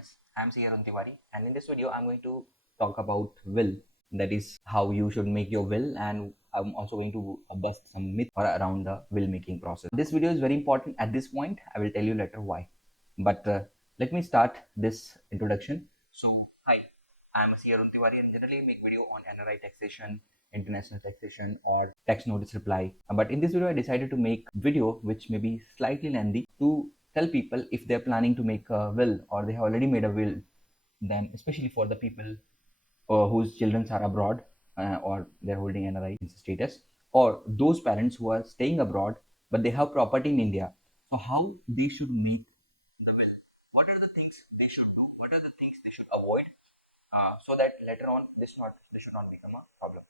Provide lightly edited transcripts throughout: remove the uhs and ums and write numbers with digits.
friends, I'm CA Arun Tiwari, and in this video I'm going to talk about will. That is how you should make your will, and I'm also going to bust some myths around the will making process. This video is very important at this point. I will tell you later why. But let me start this introduction. So, hi, I'm CA Arun Tiwari and generally make video on NRI taxation, international taxation or tax notice reply. But in this video I decided to make video which may be slightly lengthy to tell people if they're planning to make a will or they have already made a will, then especially for the people whose children are abroad or they're holding NRI status, or those parents who are staying abroad but they have property in India. So how they should make the will? What are the things they should do? What are the things they should avoid so that later on this should not become a problem.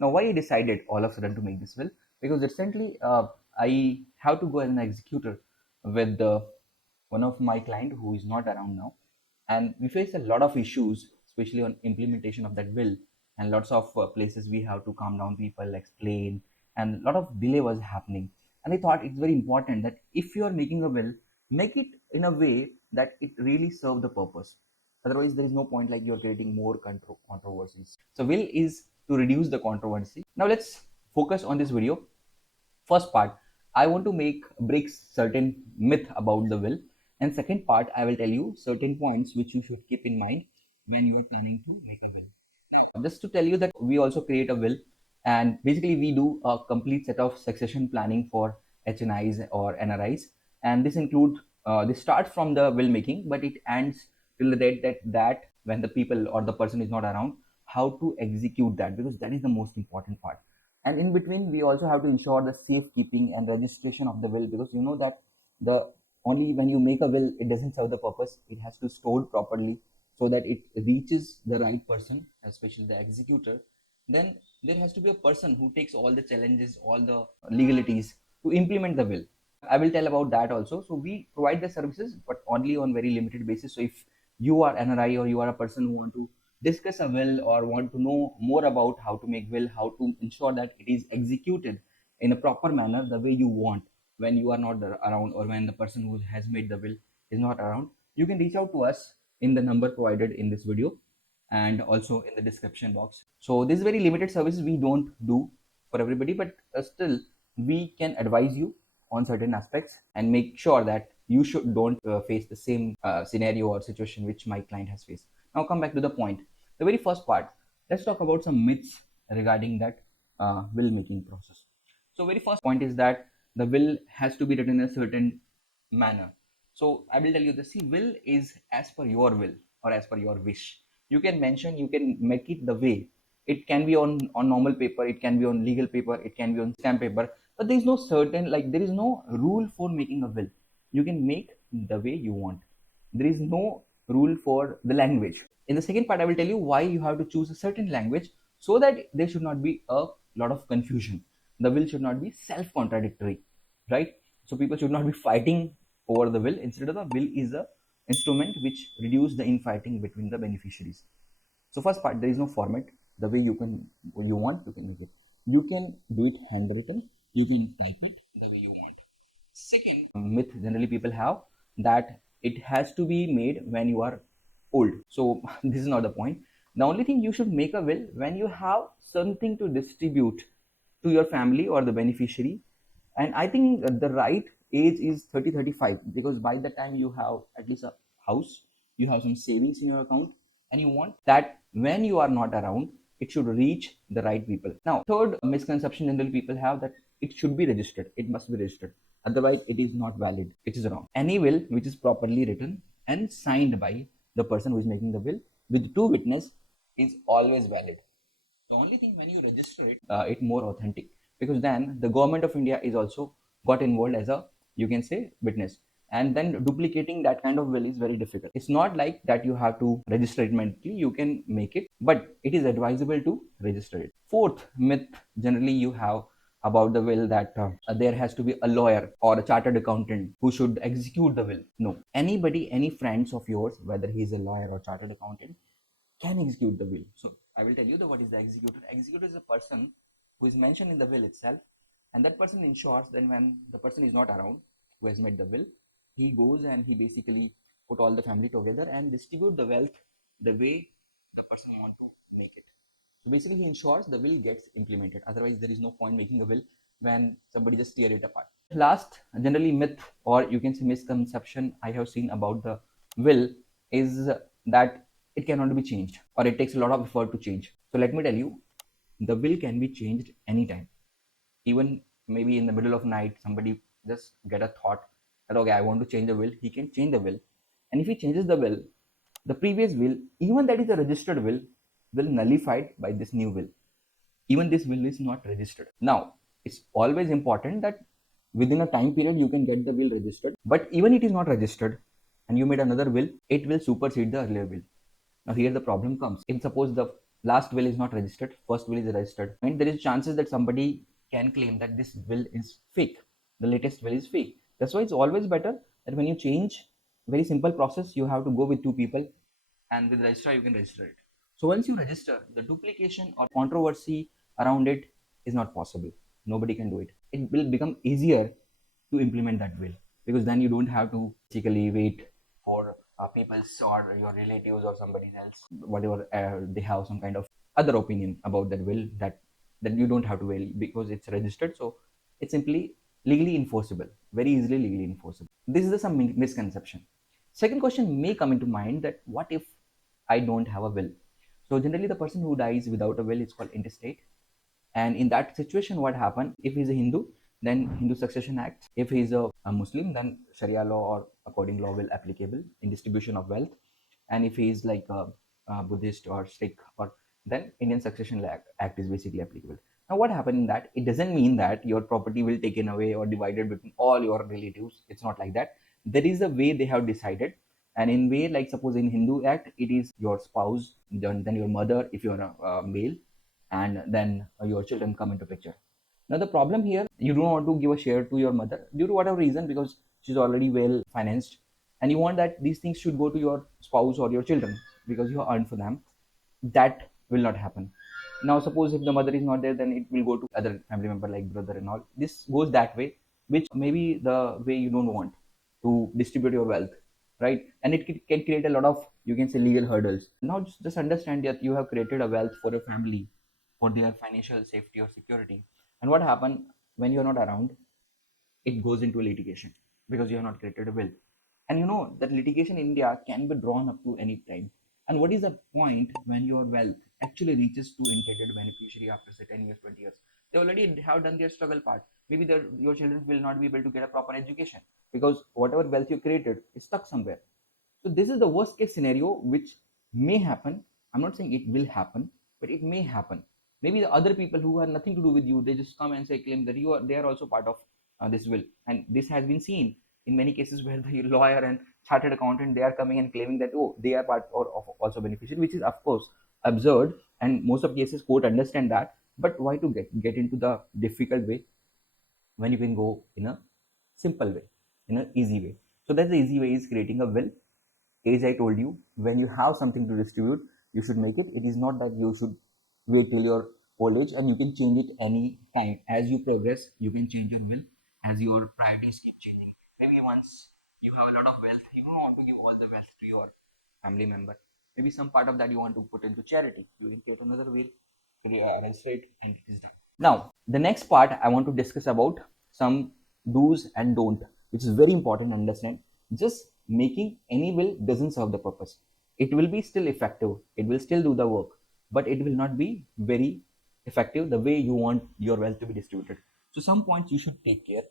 Now, why I decided all of a sudden to make this will? Because recently I have to go as an executor with one of my client who is not around now, and we face a lot of issues, especially on implementation of that will, and lots of places we have to calm down people, explain, and a lot of delay was happening. And I thought it's very important that if you are making a will, make it in a way that it really serve the purpose. Otherwise there is no point, like you're creating more controversies. So will is to reduce the controversy. Now let's focus on this video. First part, I want to break certain myth about the will, and second part, I will tell you certain points which you should keep in mind when you are planning to make a will. Now, just to tell you that we also create a will, and basically we do a complete set of succession planning for HNIs or NRIs, and this starts from the will making, but it ends till the date that when the people or the person is not around, how to execute that, because that is the most important part. And in between we also have to ensure the safekeeping and registration of the will, because you know that the only when you make a will, it doesn't serve the purpose. It has to store properly so that it reaches the right person, especially the executor. Then there has to be a person who takes all the challenges, all the legalities to implement the will. I will tell about that also. So we provide the services, but only on very limited basis. So if you are NRI or you are a person who want to discuss a will or want to know more about how to make will, how to ensure that it is executed in a proper manner the way you want when you are not around, or when the person who has made the will is not around, you can reach out to us in the number provided in this video and also in the description box. So this is very limited services, we don't do for everybody, but still we can advise you on certain aspects and make sure that you don't face the same scenario or situation which my client has faced. Now come back to the point. The very first part, let's talk about some myths regarding that will making process. So very first point is that the will has to be written in a certain manner. So I will tell you this, see, will is as per your will or as per your wish. You can mention, you can make it the way. It can be on normal paper, it can be on legal paper, it can be on stamp paper, but there is no certain, like there is no rule for making a will. You can make the way you want. There is no rule for the language. In the second part, I will tell you why you have to choose a certain language so that there should not be a lot of confusion. The will should not be self-contradictory, right? So people should not be fighting over the will. Instead of, the will is a instrument which reduce the infighting between the beneficiaries. So first part, there is no format. The way you want, you can make it. You can do it handwritten. You can type it the way you want. Second myth generally people have, that it has to be made when you are old. So this is not the point. The only thing, you should make a will when you have something to distribute to your family or the beneficiary. And I think the right age is 30-35, because by the time you have at least a house, you have some savings in your account, and you want that when you are not around, it should reach the right people. Now, third misconception generally people have, that it should be registered. It must be registered, otherwise it is not valid. It is wrong. Any will which is properly written and signed by the person who is making the will with two witnesses is always valid. The only thing, when you register it, it more authentic, because then the government of India is also got involved as a, you can say, witness. And then duplicating that kind of will is very difficult. It's not like that you have to register it manually. You can make it, but it is advisable to register it. Fourth myth generally you have about the will, that there has to be a lawyer or a chartered accountant who should execute the will. No, anybody, any friends of yours, whether he is a lawyer or chartered accountant, can execute the will. So I will tell you what is the executor. Executor is a person who is mentioned in the will itself, and that person ensures that when the person is not around who has made the will, he goes and he basically put all the family together and distribute the wealth the way the person want to make it. So basically, he ensures the will gets implemented. Otherwise, there is no point making a will when somebody just tear it apart. Last, generally myth or you can say misconception I have seen about the will is that it cannot be changed or it takes a lot of effort to change. So let me tell you, the will can be changed anytime. Even maybe in the middle of night, somebody just get a thought that okay, I want to change the will. He can change the will, and if he changes the will, the previous will, even that is a registered will nullified by this new will. Even this will is not registered. Now, it's always important that within a time period you can get the will registered. But even it is not registered and you made another will, it will supersede the earlier will. Now here the problem comes. If suppose the last will is not registered, first will is registered, and there is chances that somebody can claim that this will is fake. The latest will is fake. That's why it's always better that when you change, very simple process, you have to go with two people, and with registrar you can register it. So once you register, the duplication or controversy around it is not possible. Nobody can do it. It will become easier to implement that will, because then you don't have to basically wait for people's or your relatives or somebody else, whatever they have some kind of other opinion about that will, that you don't have to will because it's registered. So it's simply legally enforceable, very easily legally enforceable. This is some misconception. Second question may come into mind that what if I don't have a will? So generally the person who dies without a will is called intestate. And in that situation, what happened? If he's a Hindu, then Hindu Succession Act. If he's a Muslim, then Sharia law or according law will applicable in distribution of wealth. And if he's like a Buddhist or Sikh, or then Indian Succession Act is basically applicable. Now, what happened in that? It doesn't mean that your property will taken away or divided between all your relatives. It's not like that. There is a way they have decided, and in way like suppose in Hindu Act, it is your spouse, then your mother if you're a male, and then your children come into picture. Now the problem here, you don't want to give a share to your mother due to whatever reason, because she's already well financed, and you want that these things should go to your spouse or your children because you earned for them. That will not happen. Now suppose if the mother is not there, then it will go to other family member like brother and all. This goes that way, which maybe the way you don't want to distribute your wealth, right? And it can create a lot of, you can say, legal hurdles. Now just understand that you have created a wealth for a family, for their financial safety or security. And what happened when you're not around? It goes into litigation because you have not created a will. And you know that litigation in India can be drawn up to any time. And what is the point when your wealth actually reaches to intended beneficiary after say 10 years, 20 years? They already have done their struggle part. Maybe your children will not be able to get a proper education because whatever wealth you created is stuck somewhere. So this is the worst case scenario which may happen. I'm not saying it will happen, but it may happen. Maybe the other people who have nothing to do with you, they just come and say claim that they are also part of this will. And this has been seen in many cases where the lawyer and chartered accountant, they are coming and claiming that oh, they are part or of also beneficiary, which is of course absurd. And most of cases court understand that. But why to get into the difficult way when you can go in a simple way, in an easy way? So that's the easy way is creating a will. As I told you, when you have something to distribute, you should make it. It is not that you should wait till your old age, and you can change it any time. As you progress, you can change your will as your priorities keep changing. Maybe once you have a lot of wealth, you don't want to give all the wealth to your family member. Maybe some part of that you want to put into charity. You can create another will, register it, and it is done. Now, the next part I want to discuss about some do's and don't, which is very important to understand. Just making any will doesn't serve the purpose. It will be still effective, it will still do the work, but it will not be very effective the way you want your wealth to be distributed. So some points you should take care.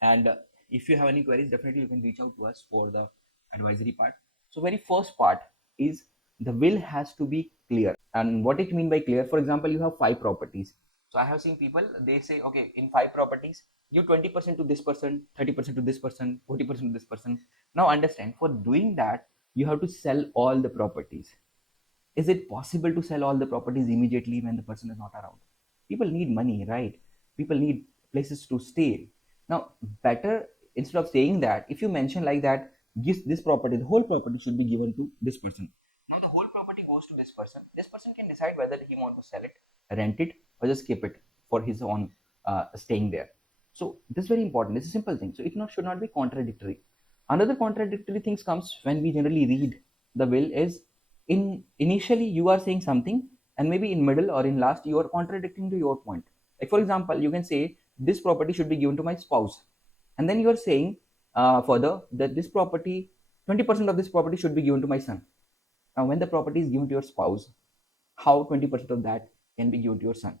And if you have any queries, definitely you can reach out to us for the advisory part. So very first part is the will has to be clear. And what it mean by clear, for example, you have 5 properties. So I have seen people, they say okay, in 5 properties give 20% to this person, 30% to this person, 40% to this person. Now understand, for doing that you have to sell all the properties. Is it possible to sell all the properties immediately when the person is not around? People need money, right? People need places to stay. Now, better, instead of saying that, if you mention like that, this property, the whole property should be given to this person. Now, the whole property goes to this person. This person can decide whether he want to sell it, rent it, or just keep it for his own staying there. So, this is very important. This is a simple thing. So, it should not be contradictory. Another contradictory things comes when we generally read the will is initially you are saying something, and maybe in middle or in last you are contradicting to your point. Like for example, you can say this property should be given to my spouse, and then you are saying further that this property, 20% of this property should be given to my son. Now when the property is given to your spouse, how 20% of that can be given to your son?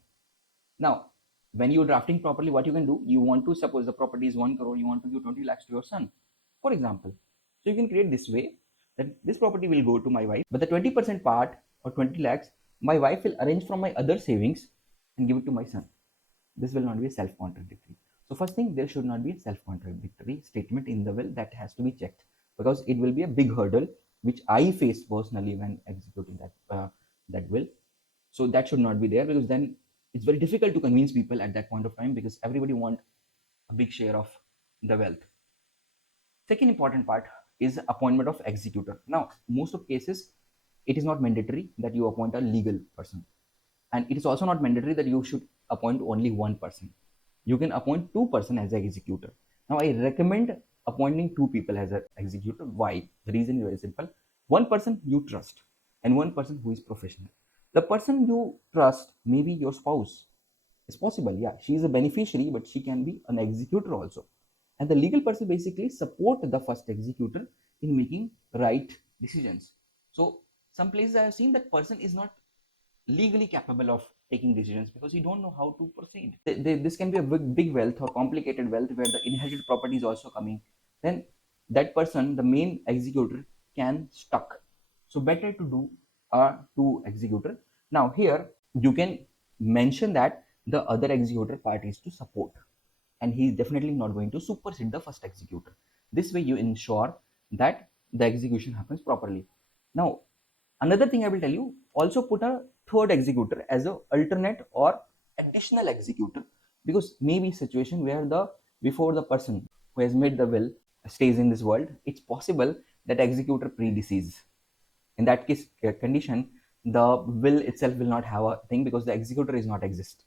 Now when you're drafting properly, what you can do, you want to suppose the property is 1 crore, you want to give 20 lakhs to your son, for example. So you can create this way that this property will go to my wife, but the 20% part or 20 lakhs, my wife will arrange from my other savings and give it to my son. This will not be self-contradictory. So first thing, there should not be a self-contradictory statement in the will. That has to be checked, because it will be a big hurdle which I faced personally when executing that will. So that should not be there, because then it's very difficult to convince people at that point of time, because everybody want a big share of the wealth. Second important part is appointment of executor. Now most of cases it is not mandatory that you appoint a legal person, and it is also not mandatory that you should appoint only one person. You can appoint two person as an executor. Now I recommend appointing two people as an executor. Why? The reason is very simple. One person you trust and one person who is professional. The person you trust may be your spouse. It's possible, yeah, she is a beneficiary, but she can be an executor also. And the legal person basically support the first executor in making right decisions. So some places I have seen that person is not legally capable of taking decisions because you don't know how to proceed. This can be a big wealth or complicated wealth where the inherited property is also coming. Then that person, the main executor, can stuck. So better to do a two executor. Now here you can mention that the other executor part is to support, and he is definitely not going to supersede the first executor. This way you ensure that the execution happens properly. Now another thing I will tell you, also put a third executor as a alternate or additional executor, because maybe situation where the before the person who has made the will stays in this world, it's possible that executor predeceases. In that case condition, the will itself will not have a thing because the executor is not exist.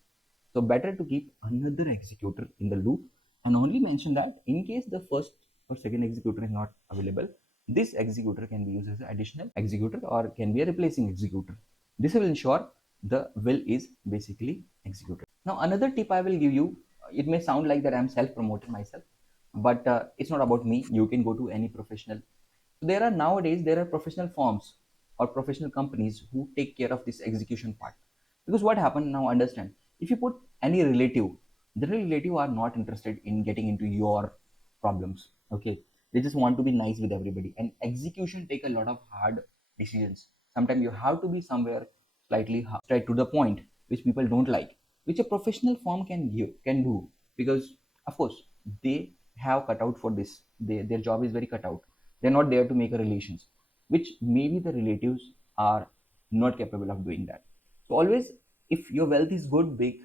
So better to keep another executor in the loop and only mention that in case the first or second executor is not available, this executor can be used as an additional executor or can be a replacing executor. This will ensure the will is basically executed. Now another tip I will give you, it may sound like that I'm self-promoting myself, but it's not about me. You can go to any professional. So there are nowadays, there are professional firms or professional companies who take care of this execution part. Because what happened now, understand, if you put any relative, the relative are not interested in getting into your problems. Okay, they just want to be nice with everybody, and execution take a lot of hard decisions. Sometimes you have to be somewhere slightly straight to the point, which people don't like, which a professional firm can do, because of course they have cut out for this. Their job is very cut out. They're not there to make a relations, which maybe the relatives are not capable of doing that. So always, if your wealth is good, big,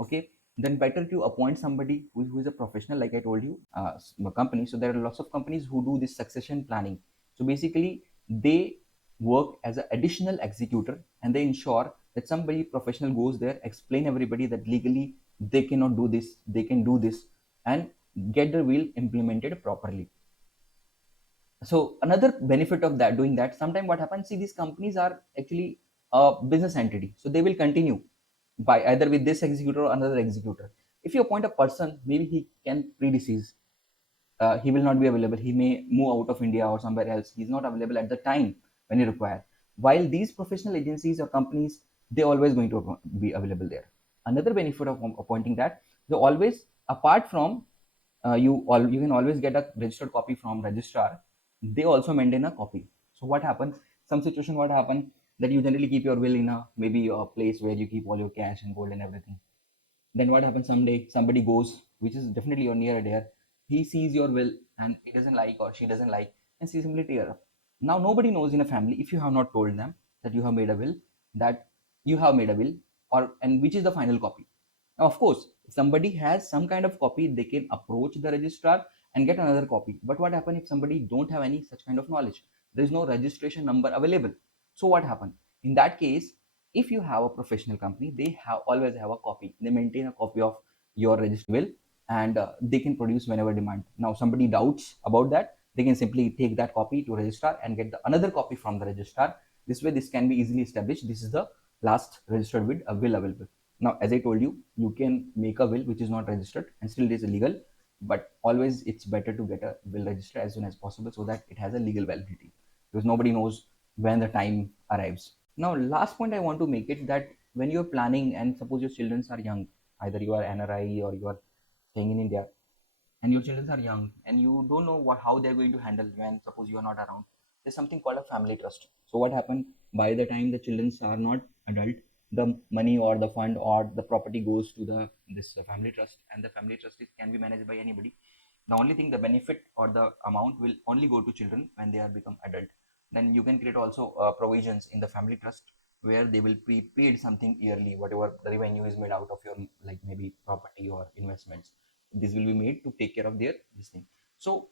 okay, then better to appoint somebody who is a professional, like I told you, a company. So there are lots of companies who do this succession planning. So basically they work as an additional executor, and they ensure that somebody professional goes there, explain everybody that legally they cannot do this, they can do this, and get the will implemented properly. So another benefit of that, doing that, sometimes what happens, see, these companies are actually a business entity, so they will continue by either with this executor or another executor. If you appoint a person, maybe he can predecease, he will not be available, he may move out of India or somewhere else, he's not available at the time when you require, while these professional agencies or companies, they always going to be available there. Another benefit of appointing that, they always, apart from you can always get a registered copy from registrar, they also maintain a copy. So what happens, some situation what happen, that you generally keep your will in a maybe a place where you keep all your cash and gold and everything. Then what happens, someday somebody goes, which is definitely your near and dear, he sees your will and he doesn't like or she doesn't like, and she simply tear up. Now nobody knows in a family, if you have not told them that you have made a will, that you have made a will, or and which is the final copy. Now of course, if somebody has some kind of copy, they can approach the registrar and get another copy. But what happens if somebody don't have any such kind of knowledge, there is no registration number available? So what happens in that case, if you have a professional company, they have always have a copy, they maintain a copy of your registered will, and they can produce whenever demand. Now somebody doubts about that, they can simply take that copy to registrar and get the another copy from the registrar. This way, this can be easily established. This is the last registered will available. Now, as I told you, you can make a will which is not registered and still it is illegal, but always it's better to get a will registered as soon as possible so that it has a legal validity, because nobody knows when the time arrives. Now, last point I want to make it that when you're planning and suppose your children are young, either you are NRI or you are staying in India, and your children are young and you don't know how they're going to handle when suppose you are not around, there's something called a family trust. So what happened, by the time the children are not adult, the money or the fund or the property goes to the this family trust, and the family trust can be managed by anybody. The only thing, the benefit or the amount will only go to children when they are become adult. Then you can create also provisions in the family trust where they will be paid something yearly, whatever the revenue is made out of your like maybe property or investments, this will be made to take care of their this thing. So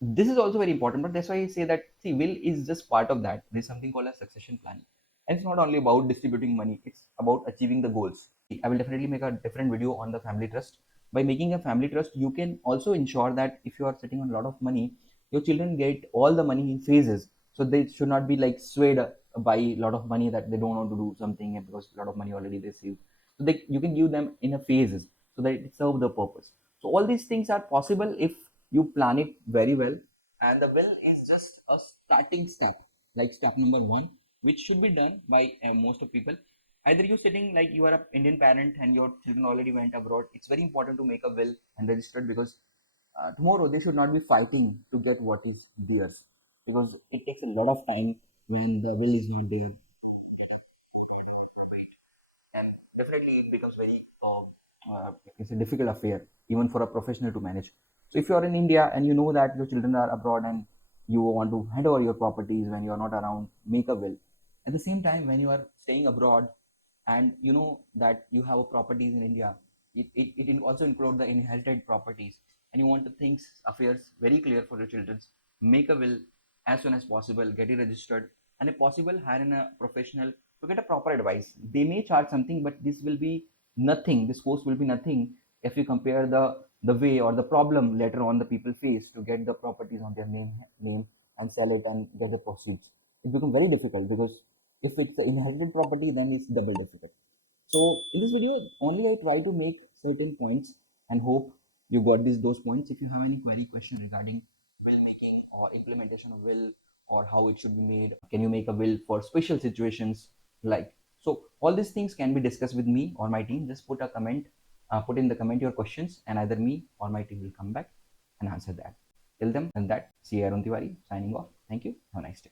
this is also very important, but that's why I say that see, will is just part of that. There's something called a succession planning, and it's not only about distributing money, it's about achieving the goals. I will definitely make a different video on the family trust. By making a family trust, you can also ensure that if you are sitting on a lot of money, your children get all the money in phases, so they should not be like swayed by a lot of money that they don't want to do something because a lot of money already they save. So they, you can give them in a phases so that it serve the purpose. So all these things are possible if you plan it very well, and the will is just a starting step, like step number one, which should be done by most of people. Either you sitting like you are a Indian parent and your children already went abroad, it's very important to make a will and register it, because tomorrow they should not be fighting to get what is theirs, because it takes a lot of time when the will is not there, and definitely it becomes very it's a difficult affair even for a professional to manage. So if you are in India and you know that your children are abroad and you want to hand over your properties when you are not around, make a will. At the same time, when you are staying abroad and you know that you have properties in India, it also include the inherited properties, and you want to things affairs very clear for your children, make a will as soon as possible, get it registered, and if possible hire in a professional to get a proper advice. They may charge something, but this will be nothing, this cost will be nothing if you compare the way or the problem later on the people face to get the properties on their name and sell it and get the proceeds. It becomes very difficult, because if it's an inherited property, then it's double difficult. So in this video, only I try to make certain points and hope you got those points. If you have any query question regarding will making or implementation of will or how it should be made, can you make a will for special situations, like, so all these things can be discussed with me or my team. Just put a comment, put in the comment your questions, and either me or my team will come back and answer that. Till then, and that, CA Arun Tiwari signing off. Thank you. Have a nice day.